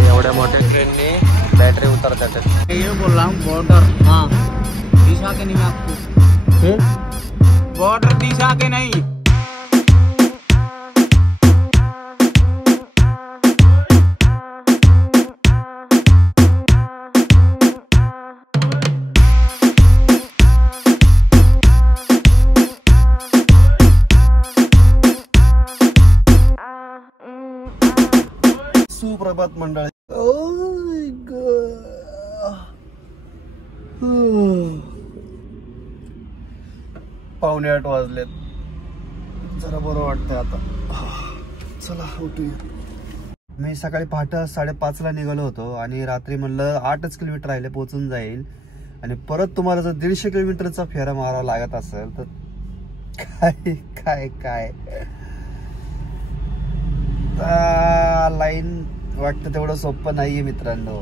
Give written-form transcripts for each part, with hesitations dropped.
एवढ्या मोठ्या ट्रेनने बैटरी उतरतात। ये बोल रहा हूँ बॉर्डर। हाँ दिशा के नहीं आपको, बॉर्डर दिशा के नहीं। सुप्रभात मंडळी। पावणे 8 वाजलेत, जरा बरं वाटतंय आता। चला उठूया। मी सकाळी पहाटे 5:30ला निघालो होतो आणि रात्री म्हणलं 8च किलोमीटर राहिले पोहोचून जाईल, आणि परत तुम्हाला जर 150 किलोमीटरचा फेरा मारावा लागत असेल तर काय काय काय लाईन वाटतं तेवढं सोपं नाहीये मित्रांनो,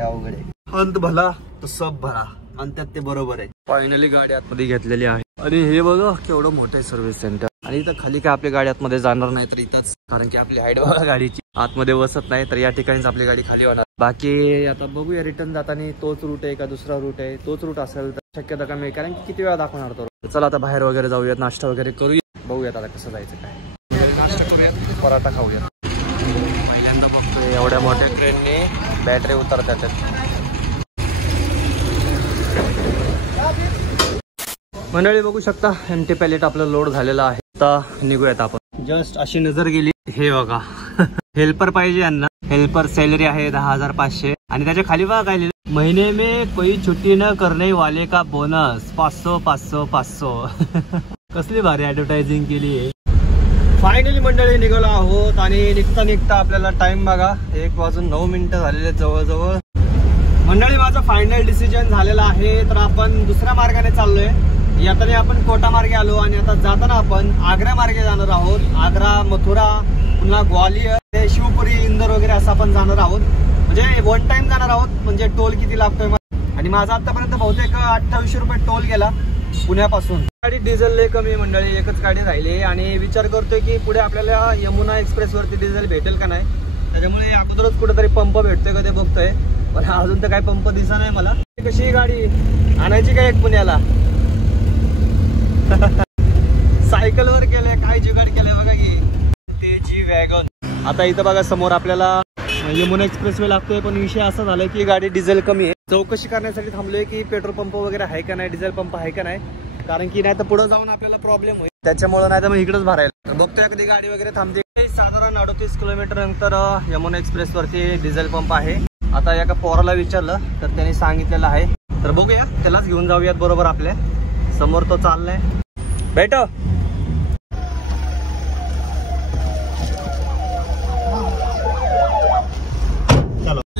अवघड आहे। अंत भला तो सब भरा, आणि त्यात ते बरोबर आहे। फायनली गाडी आतमध्ये घेतलेली आहे, आणि हे बघा केवढं मोठं आहे सर्व्हिस सेंटर। आणि इथं खाली काय आपली गाडी आतमध्ये जाणार नाही तर इथंच, कारण की आपली हाईट बघा गाडीची आतमध्ये बसत नाही, तर या ठिकाणीच आपली गाडी खाली होणार। बाकी आता बघूया रिटर्न जाताना तोच रूट आहे का दुसरा रूट आहे। तोच रूट असेल तर शक्यता कमी आहे, कारण की किती वेळा दाखवणार तो। चला आता बाहेर वगैरे जाऊयात, नाश्ता वगैरे करूया, बघूयात आता कसं जायचं काय। पराठा खाऊया। पहिल्यांदा बघतोय एवढ्या मोठ्या ट्रेनने बॅटरी उतरतात। मंडळी बघू शकता एमटी पॅलेट आपलं लोड झालेला आहे। आता निघूयात आपण। जस्ट अशी नजर गेली, हे बघा हेल्पर पाहिजे यांना। हेल्पर सॅलरी आहे 10,500, आणि त्याच्या खाली बघा काय लिहिलं, महीने में कोई छुट्टी न करने वाले का बोनस 500 500 500 कसली भारी ऍडव्हर्टायझिंग केली आहे। फायनली मंडळी निघालो आहोत, आणि निघता निघता आपल्याला टाइम बघा 1:09 झालेले जवळजवळ। मंडळी माझं फायनल डिसिजन झालेला आहे, तर आपण दुसऱ्या मार्गाने चाललोय। येताना आपण कोटा मार्गे आलो, आणि आता जाताना आपण आग्रा मार्गे जाणार आहोत। आग्रा, मथुरा, पुन्हा ग्वालियर, शिवपुरी, इंदोर वगैरे असं आपण जाणार आहोत। म्हणजे वन टाइम जाणार आहोत, म्हणजे टोल किती लागतोय। आणि माझा आतापर्यंत बहुतेक 2800 रुपये टोल गेला पुण्यापासून। गाडी डिझेल लय कमी मंडळी, एकच गाडी राहिली, आणि विचार करतोय की पुढे आपल्याला यमुना एक्सप्रेस वरती डिझेल भेटेल का नाही। त्याच्यामुळे अगोदरच कुठेतरी पंप भेटतोय का ते बघतोय, पण अजून तर काही पंप दिसा नाही मला। कशी ही गाडी आणायची काय एक पुण्याला सायकल वर केलंय, काय जुगाड केलंय बघा की ते जी वॅगन। आता इथं बघा समोर आपल्याला यमुना एक्सप्रेस वे लागतोय, पण विषय असा झालाय की गाडी डिझेल कमी आहे। चौकशी करण्यासाठी थांबलोय की पेट्रोल पंप वगैरे आहे का नाही, डिझेल पंप आहे का नाही, कारण की नाही तर पुढे जाऊन आपल्याला प्रॉब्लेम होईल। त्याच्यामुळे नाही तर मग इकडेच भरायला बघतोय, कधी गाडी वगैरे थांबते। साधारण 38 किलोमीटर नंतर यमुना एक्सप्रेस वरती डिझेल पंप आहे। आता एका पोराला विचारलं तर त्याने सांगितलेलं आहे, तर बघूया त्यालाच घेऊन जाऊयात बरोबर आपल्या समोर तो चाललाय। बैठो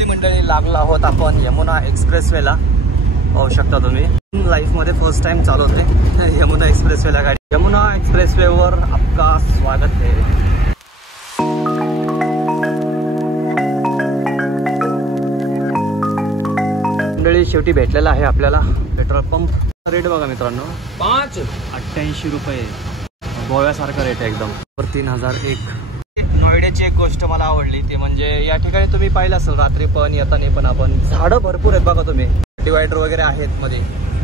मंडळी, लागलो आहोत आपण यमुना एक्सप्रेस वेला। पाहू शकता तुम्ही, लाईफ मध्ये फर्स्ट टाइम चालवते यमुना एक्सप्रेस वेला गाडी। यमुना एक्सप्रेस वे वर आपका स्वागत है। मंडळी शेवटी भेटलेला आहे आपल्याला पेट्रोल पंप। रेट बघा मित्रांनो, 88 रुपये, गोव्यासारखा रेट आहे एकदम। 3001। नोएडाची एक गोष्ट मला आवडली, ते म्हणजे या ठिकाणी तुम्ही पाहिलं असेल रात्री पण येताना पण आपण झाडं भरपूर आहेत बघा तुम्ही, डिवायडर वगैरे आहेत मध्ये,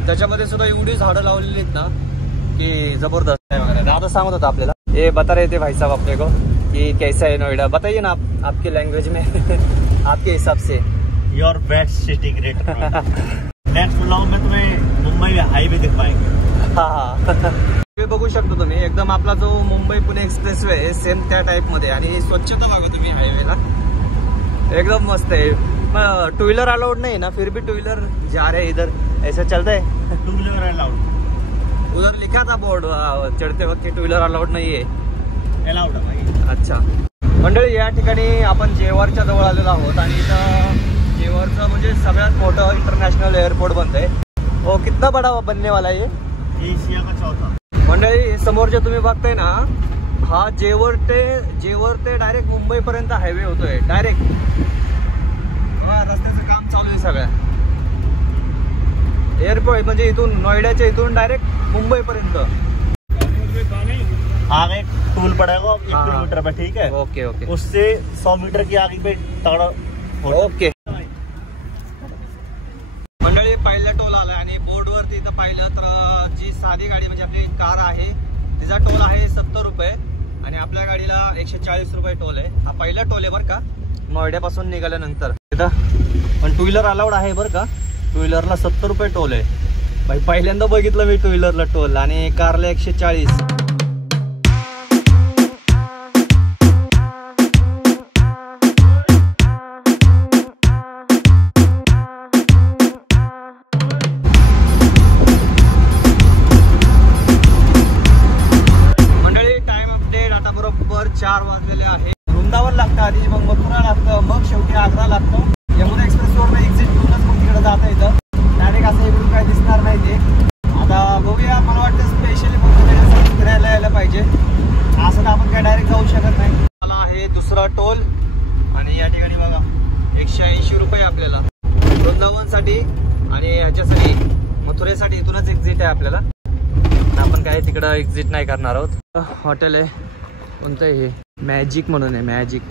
त्याच्यामध्ये सुद्धा एवढी झाडं लावलेली आहेत ना की जबरदस्त आहे वगैरे। आता सांगत होता आपल्याला, ये बता रहे थे भाई साहब अपने को कि कैसा है नोएडा, बताइए ना आप आपके लैंग्वेज में आपके हिसाब से। Your best city great. Next vlog में तुम्हें मुंबई हाईवे दिखवाएंगे। हाँ बघू शकतो तुम्ही, एकदम आपला जो मुंबई पुणे एक्सप्रेस वे आहे सेम त्या टाइप मध्ये, आणि स्वच्छता बघा तुम्ही हायवेला एकदम मस्त है। टू व्हीलर अलाउड नहीं ना, फिर भी टू व्हीलर जा रहे इधर, ऐसा चलता है। टू व्हीलर अलाउड, उधर लिखा था बोर्ड चढ़ते वक्त टू व्हीलर अलाउड नहीं है। अलाउड है भाई। अच्छा मंडळी, या ठिकाणी आपण जेवरच्या जवळ आलेलो आहोत, आणि इथं जेवरचं म्हणजे सगळ्यात मोठं इंटरनॅशनल एअरपोर्ट बनतंय। वो कितना बड़ा बनने वाला है ये? एशिया का चौथा। मंडळी समोर जे तुम्ही बघताय ना, हा जेवर ते डायरेक्ट मुंबई पर्यंत हायवे होतोय डायरेक्ट। रस्त्याचं काम चालू आहे सगळ्या एअरपोर्ट, म्हणजे इथून नोएडाच्या इथून डायरेक्ट मुंबई पर्यंत। आगे टोल पड़ेगा 1 हाँ। किलोमीटर पे, ठीक है। ओके ओके उससे 100 मीटर की आगे पे तगड़ा ओके। मंडळी पहिला टोल आलाय आणि बोर्डवरती इथं पाहिलं तर जी साधी गाडी म्हणजे आपली कार आहे तिचा टोल आहे 70 रुपये आणि आपल्या गाडीला 140 रुपये टोल आहे। हा पहिला टोल आहे बरं का नोएडापासून निघाल्यानंतर इथं, पण टू व्हीलर अलाउड आहे बरं का। टू व्हीलरला 70 रुपये टोल आहे भाई, पहिल्यांदा बघितलं मी टू व्हीलरला टोल आणि कारला 140। मंडळी टाइम अपडेट आता बरोबर 4 वाजलेले आहे। वृंदावन लागतं आधी, मग मथुरा लागतं, मग शेवटी आग्रा लागतं। यमुना एक्सप्रेस रोड एक्झिट करूनच मग तिकडे जाता येतं, डायरेक्ट असं इकडून काही दिसणार नाही ते। आता बघूया, मला वाटतं स्पेशली मथुरेसाठी फिरायला यायला पाहिजे, असं तर आपण काय डायरेक्ट जाऊ शकत नाही। मला आहे दुसरा टोल आणि या ठिकाणी बघा 180 रुपये आपल्याला वृंदावनसाठी आणि ह्याच्यासाठी मथुरेसाठी इथूनच एक्झिट आहे आपल्याला। आपण काय तिकडं एक्झिट नाही करणार आहोत। हॉटेल आहे कोणतं हे मॅजिक म्हणून आहे, मॅजिक।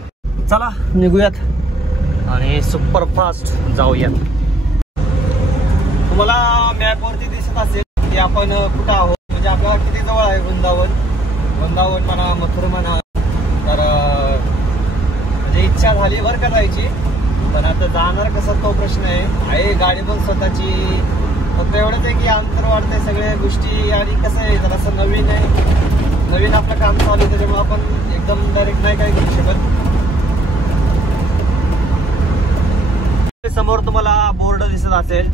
चला निघूयात आणि सुपरफास्ट जाऊयात। तुम्हाला मॅपवरती दिसत असेल की आपण कुठं आहोत, म्हणजे आपल्याला किती जवळ आहे वृंदावन म्हणा मथुरा म्हणा। तर म्हणजे इच्छा झाली बरं का जायची, पण आता जाणार कसं तो प्रश्न आहे। गाडी पण स्वतःची, फक्त एवढंच आहे की अंतर वाढते सगळ्या गोष्टी, आणि कसं आहे जरासं नवीन आहे, नवीन आपलं काम चालू आहे, त्याच्यामुळे आपण एकदम डायरेक्ट नाही काय करू शकत। समोर तुम्हाला बोर्ड दिसत असेल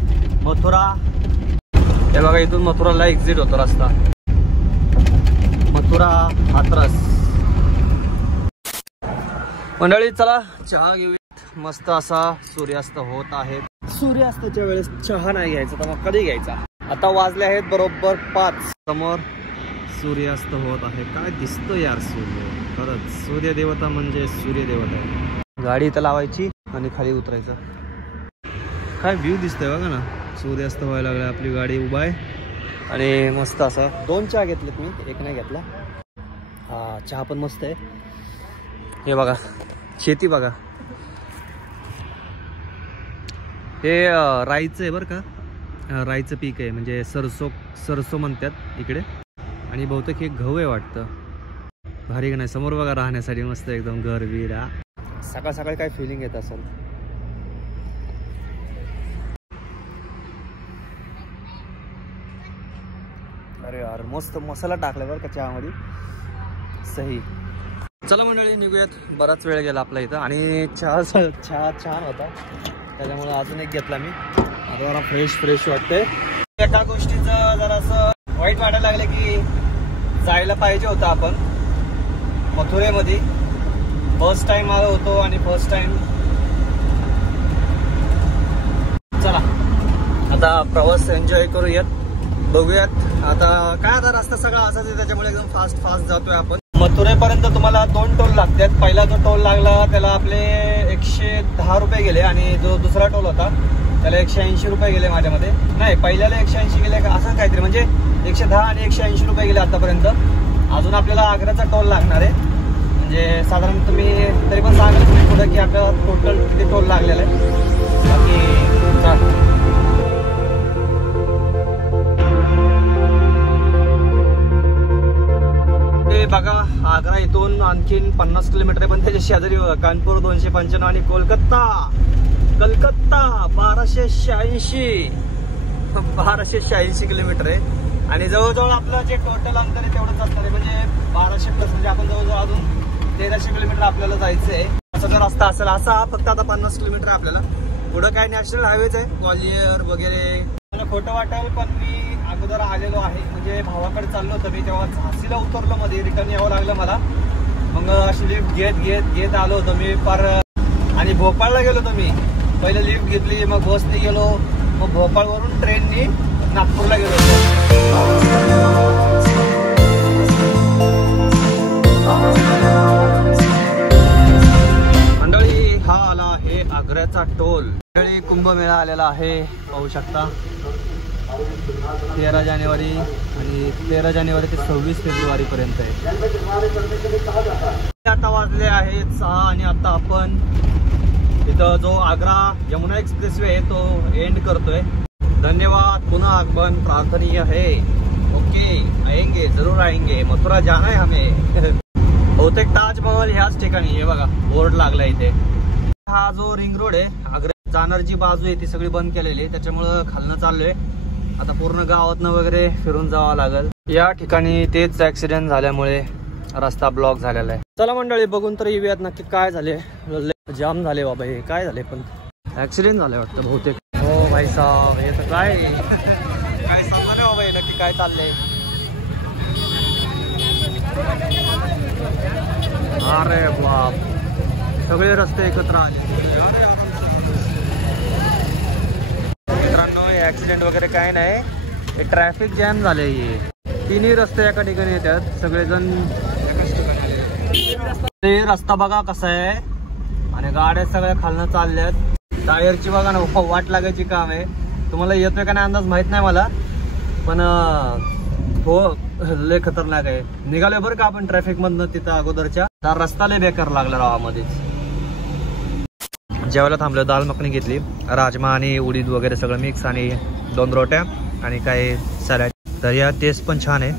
मथुरा, हे बघा इथून मथुराला एक्झिट होतो रस्ता, मथुरा हाथरस। मंडळी चला चहा घेऊयात, मस्त असा सूर्यास्त होत आहे। सूर्यास्ताच्या वेळेस चहा नाही घ्यायचा तर मग कधी घ्यायचा। आता वाजले आहेत बरोबर 5, समोर सूर्यास्त होत आहे। काय दिसतो यार सूर्य, खरंच सूर्यदेवता म्हणजे सूर्यदेवता आहे। गाडी इथं लावायची आणि खाली उतरायचं। काय व्ह्यू दिसतोय बघा ना, सूर्यास्त व्हायला लागला, आपली गाडी उभा आहे आणि मस्त असा 2 चहा घेतलेत मी, एक नाही घेतला। हा चहा पण मस्त आहे। हे बघा शेती बघा, हे राईचं आहे बरं का, राईचं पीक आहे, म्हणजे सरसो म्हणतात इकडे, आणि बहुतेक हे गहू आहे वाटतं। भारी का नाही, समोर बघा राहण्यासाठी मस्त एकदम घर बीर। सकाळ सकाळी काय फिलिंग येत असेल। अरे यार मस्त मसाला टाकलाय बरं का चहामध्ये, सही। चला मंडळी निघूयात, बराच वेळ गेला आपला इथं, आणि चहा छान होता त्याच्यामुळे अजून एक घेतला मी। आता जरा फ्रेश वाटतंय। एका गोष्टीचं जरासं वाईट वाटायला लागलं की जायला पाहिजे होतं आपण मथुरेमध्ये। फर्स्ट टाइम आलो होतो आणि फर्स्ट टाइम, चला आता प्रवास एन्जॉय करूयात, बघूयात। आता काय आता रस्ता सगळा असाच आहे, त्याच्यामुळे एकदम फास्ट जातोय आपण। मथुरेपर्यंत तुम्हाला 2 टोल लागतात। पहिला जो टोल लागला त्याला आपले 110 रुपये गेले, आणि जो दुसरा टोल होता त्याला 180 रुपये गेले माझ्यामध्ये। नाही, पहिल्याला 180 गेले का असं काहीतरी, म्हणजे 110 आणि 180 रुपये गेले आतापर्यंत। अजून आपल्याला आग्र्याचा टोल लागणार आहे, म्हणजे साधारण तुम्ही तरी पण सांगा तुम्ही पुढे की आपल्याला टोटल किती टोल लागलेला आहे। बाकी बघा आग्रा इथून आणखीन 50 किलोमीटर आहे, पण त्याच्या शेजारी कानपूर 295 आणि कलकत्ता 1286 किलोमीटर आहे। आणि जवळजवळ आपलं जे टोटल अंतर आहे तेवढंच असणार आहे, म्हणजे 1200 प्लस, म्हणजे आपण जवळजवळ अजून 1300 किलोमीटर आपल्याला जायचं आहे। असा जर रस्ता असेल, असा फक्त आता 50 किलोमीटर आहे आपल्याला। पुढं काय नॅशनल हायवेज आहे, ग्वालियर वगैरे। मला खोटं वाटेल पण मी अगोदर आलेलो आहे, म्हणजे भावाकडे चाललो होतो मी, तेव्हा झाशीला उतरलो, मध्ये रिटर्न यावं लागलं मला। मग अशी लिफ्ट घेत आलो होतो मी पार, आणि भोपाळला गेलो होतो मी। पहिले लिफ्ट घेतली, मग बसने गेलो, मग भोपाळवरून ट्रेननी नागपूरला गेलो होतो। मंडळी हा आला आहे आग्र्याचा टोल। मंडळी कुंभमेळा आलेला आहे, पाहू शकता। 13 जानेवारी आणि 13 जानेवारी ते 26 फेब्रुवारी पर्यंत आहे. आता वाजले आहेत 6 आणि आता आपण इथं जो आग्रा यमुना एक्सप्रेसवे आहे तो एंड करतोय. धन्यवाद. पुन्हा आगमन प्रार्थनीय है. ओके, आएंगे, जरूर आएंगे. मथुरा जाना है हमें. बहुतेक ताजमहल ह्याच ठिकाणी आहे बघा, बोर्ड लागला इथे. हा जो रिंग रोड आहे आग्रा जाणार जी बाजू आहे ती सगळी बंद केलेली आहे, त्याच्यामुळं खालनं चाललोय. आता पूर्ण गावातनं वगैरे फिरून जावं लागेल. या ठिकाणी तेच ऍक्सिडेंट झाल्यामुळे रस्ता ब्लॉक झालेला आहे. चला मंडळी, बघून तर येऊयात नक्की काय झाले. जाम झाले बाबा, हे काय झाले, पण ऍक्सिडेंट झाले वाटतं बहुतेक. हो भाई साहब, हे तर काय काय सांगा ना बाबा, हे नक्की काय चाललंय. अरे बाप, सगळे रस्ते एकत्र आले. मित्रांनो, हे ऍक्सिडेंट वगैरे काय नाही, हे ट्रॅफिक जॅम झाले. हे तिन्ही रस्ते एका ठिकाणी येतात, सगळेजण एकाच ठिकाणी आले. ते रस्ता बघा कसा आहे आणि गाड्या सगळ्या खालनं चालल्यात. टायरची बघा ना वाट लागायची काम आहे. तुम्हाला येतोय का नाही अंदाज माहित नाही मला, पण हो लय खतरनाक आहे. निघालोय बरं का आपण ट्रॅफिक मधनं तिथं अगोदरच्या. तर रस्ता लय बेकार लागला रावामध्येच. जेवायला थांबलो, दाल मखनी घेतली, राजमा आणि उडीद वगैरे सगळं मिक्स आणि 2 रोट्या आणि काही सॅलड. तर या टेस्ट पण छान आहे,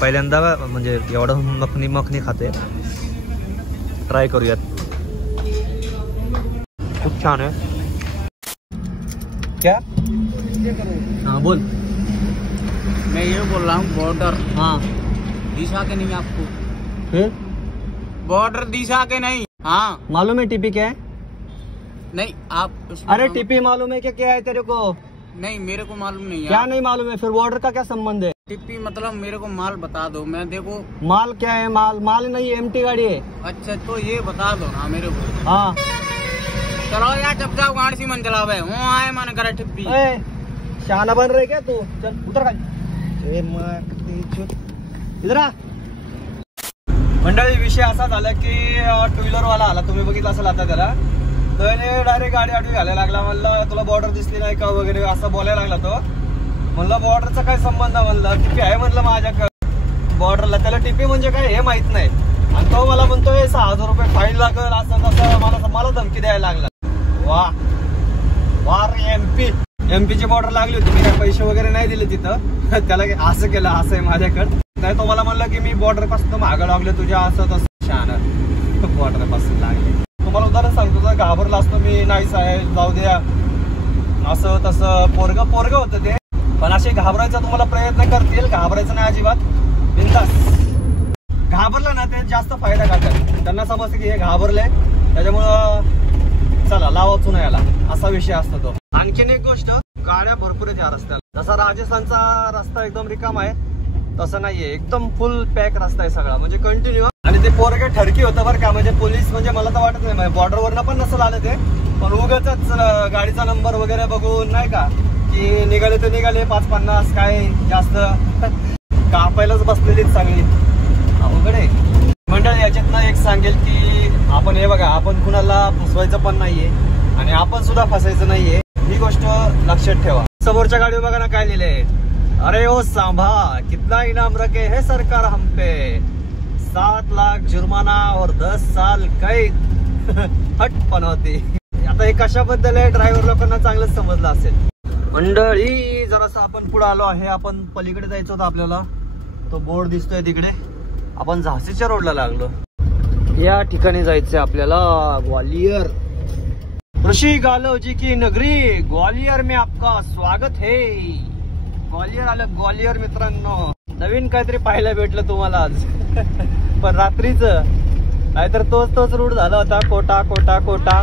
पहिल्यांदा म्हणजे एवढं मखनी खाते. ट्राय करूयात, खूप छान आहे. क्या? हाँ बोल. मैं ये बोल रहा हूँ बॉर्डर हाँ दिशा के नहीं आपको? फिर बॉर्डर दिशा के नहीं. हाँ मालूम है टीपी क्या है? नहीं आप अरे टीपी मालूम है क्या है तेरे को? नहीं, मेरे को मालूम नहीं है. क्या नहीं मालूम है? फिर बॉर्डर का क्या संबंध है? टिप्पी मतलब मेरे को माल बता दो, मैं देखो. माल क्या है? माल नहीं, एम्प्टी गाड़ी है. अच्छा तो ये बता दो ना मेरे को. हाँ चलो यार, जब जाओ गाड़ी सी मन चलावे हूँ आए मन करे टिप्पी. शहाणा बन रहे क्या तू? चल उतर खाली. इधर आ. मंडळी, विषय असा झाला की 2 व्हीलर वाला आला, तुम्ही बघितलं असेल आता त्याला. तर डायरेक्ट गाडी आडवी घालायला लागला. म्हणलं तुला बॉर्डर दिसली नाही का वगैरे असं बोलायला लागला तो. म्हणलं बॉर्डरचा काय संबंध? म्हणलं टीपी आहे म्हणलं माझ्याकडे बॉर्डरला. त्याला टीपी म्हणजे काय हे माहित नाही. आणि तो मला म्हणतोय 6000 रुपये फाईन लागल असं तसं मला धमकी द्यायला लागला. वा वार एमपीची बॉर्डर लागली होती. मी काय पैसे वगैरे नाही दिले तिथं. त्याला असं केलं, असं आहे माझ्याकडे. नाही तो मला म्हणलं की मी बॉर्डर पासून मागं लागले तुझ्या, असं तसं. छान बॉर्डर पासून लागले. तुम्हाला उदाहरण सांगतो, जर घाबरला असतो मी, नाही साहेब जाऊ द्या असं तसं. पोरग होतं ते, पण असे घाबरायचा तुम्हाला प्रयत्न करतील. घाबरायचं नाही अजिबात, बिनधास्त. घाबरलं ना ते जास्त फायदा करतात. त्यांना समजतं की हे घाबरले, त्याच्यामुळं चला लावाचू नाही याला, असा विषय असतो तो. आणखीन एक गोष्ट, गाड्या भरपूर आहेत या रस्त्याला. जसा राजस्थानचा रस्ता एकदम रिकाम आहे तसं नाहीये, एकदम फुल पॅक रस्ता आहे सगळा, म्हणजे कंटिन्यू. आणि ते पोरगे ठरकी होतं बरं का, म्हणजे पोलीस म्हणजे मला तर वाटत नाही बॉर्डरवरनं पण नसलं आलं ते, पण उगाचच गाडीचा नंबर वगैरे बघून नाही का की निघाले तर निघाले 550 काय जास्त कापायलाच बसलेली चांगली. अवघड आहे मंडळ. याच्यातनं एक सांगेल की आपण हे बघा, आपण कुणाला फसवायचं पण नाहीये आणि आपण सुद्धा फसायचं नाहीये, ही गोष्ट लक्षात ठेवा. समोरच्या गाडीवर बघा ना काय लिहिलंय, अरे ओ सांभा कितना इनाम रखे है सरकार हम पे, 7 लाख जुर्माना और 10 साल कैद. हट पनवती. आता हे कशाबद्दल आहे, ड्रायव्हर लोकांना चांगलंच समजलं असेल. मंडळी, जरासं आपण पुढे आलो आहे. आपण पलीकडे जायचं होतं आपल्याला, तो बोर्ड दिसतोय तिकडे. आपण झाशीच्या रोडला लागलो. या ठिकाणी जायचंय आपल्याला, ग्वालियर. ऋषी गालव जी की नगरी ग्वालियर में आपका स्वागत है. ग्वालियर आलं, ग्वालियर मित्रांनो. नवीन काहीतरी पाहायला भेटलं तुम्हाला आज. पण रात्रीच नाहीतर तोच रूट झाला होता, कोटा कोटा कोटा.